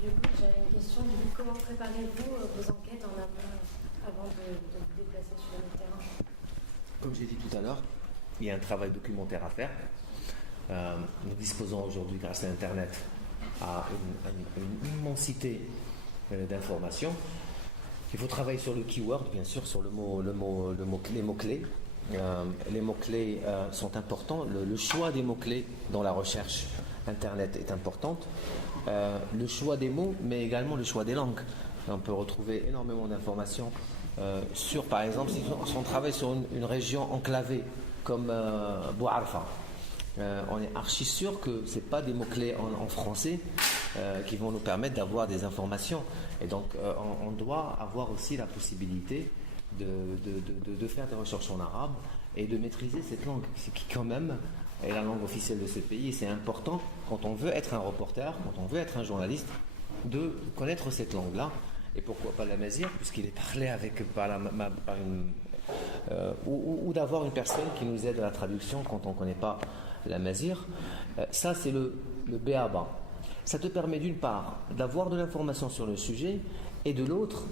Du coup, j'avais une question. Du coup, comment préparez-vous vos enquêtes en amont avant de vous déplacer sur le terrain? Comme j'ai dit tout à l'heure, il y a un travail documentaire à faire. Nous disposons aujourd'hui, grâce à Internet, à une immensité d'informations. Il faut travailler sur le keyword, bien sûr, sur les mots-clés. Les mots-clés sont importants. Le choix des mots-clés dans la recherche Internet est important. Le choix des mots, mais également le choix des langues. On peut retrouver énormément d'informations sur, par exemple, si on travaille sur une région enclavée comme Bouarfa. On est archi sûr que ce n'est pas des mots-clés en français qui vont nous permettre d'avoir des informations. Et donc, on doit avoir aussi la possibilité de faire des recherches en arabe et de maîtriser cette langue, ce qui quand même est la langue officielle de ce pays. Et c'est important, quand on veut être un reporter, quand on veut être un journaliste, de connaître cette langue-là. Et pourquoi pas l'amazigh, puisqu'il est parlé ou d'avoir une personne qui nous aide à la traduction quand on ne connaît pas l'amazigh. Ça, c'est le b.a.-ba. Ça te permet d'une part d'avoir de l'information sur le sujet, et de l'autre,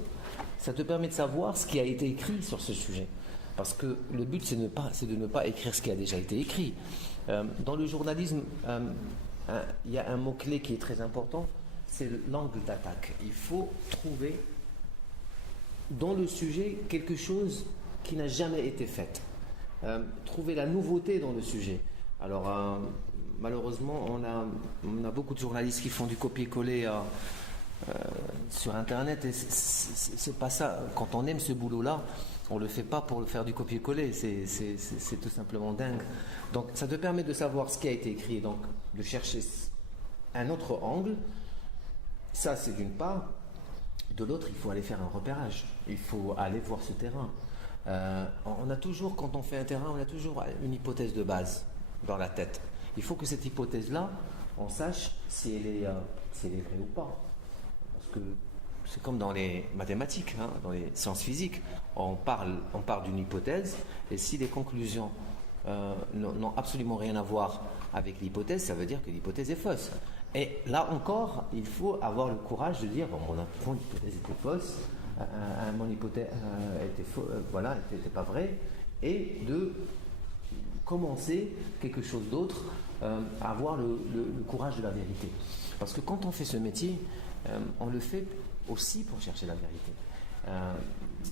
ça te permet de savoir ce qui a été écrit sur ce sujet. Parce que le but, c'est de ne pas écrire ce qui a déjà été écrit. Dans le journalisme, il y a un mot-clé qui est très important, c'est l'angle d'attaque. Il faut trouver dans le sujet quelque chose qui n'a jamais été fait. Trouver la nouveauté dans le sujet. Alors, malheureusement, on a beaucoup de journalistes qui font du copier-coller sur Internet, et c'est pas ça. Quand on aime ce boulot-là, on le fait pas pour le faire du copier-coller. C'est tout simplement dingue. Donc, ça te permet de savoir ce qui a été écrit, donc de chercher un autre angle. Ça, c'est d'une part. De l'autre, il faut aller faire un repérage. Il faut aller voir ce terrain. On a toujours, quand on fait un terrain, on a toujours une hypothèse de base dans la tête. Il faut que cette hypothèse-là, on sache si elle est vraie ou pas. Parce que c'est comme dans les mathématiques, dans les sciences physiques. On part d'une hypothèse, et si les conclusions n'ont absolument rien à voir avec l'hypothèse, ça veut dire que l'hypothèse est fausse. Et là encore, il faut avoir le courage de dire mon hypothèse était fausse, mon hypothèse était pas vraie, et de commencer quelque chose d'autre, avoir le courage de la vérité. Parce que quand on fait ce métier, on le fait aussi pour chercher la vérité.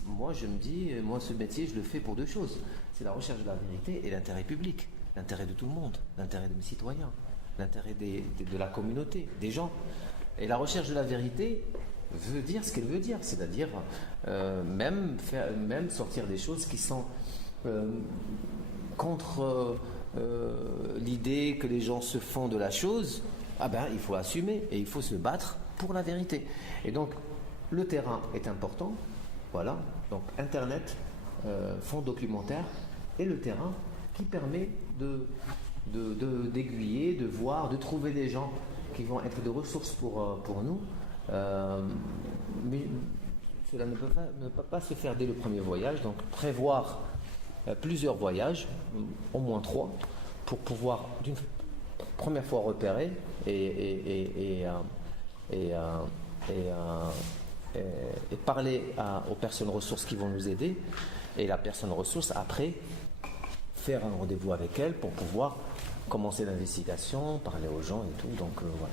Moi, je me dis, ce métier, je le fais pour deux choses. C'est la recherche de la vérité et l'intérêt public, l'intérêt de tout le monde, l'intérêt de mes citoyens, l'intérêt de la communauté, des gens. Et la recherche de la vérité veut dire ce qu'elle veut dire, c'est-à-dire même sortir des choses qui sont contre l'idée que les gens se font de la chose. Il faut assumer et il faut se battre pour la vérité. Et donc, le terrain est important. Voilà. Donc, Internet, fond documentaire, et le terrain qui permet d'aiguiller, de voir, de trouver des gens qui vont être de ressources pour nous. Mais cela ne peut pas se faire dès le premier voyage. Donc, prévoir plusieurs voyages, au moins 3, pour pouvoir d'une première fois repérer et parler aux personnes ressources qui vont nous aider, et la personne ressource après faire un rendez-vous avec elle pour pouvoir commencer l'investigation, parler aux gens et tout. Donc voilà.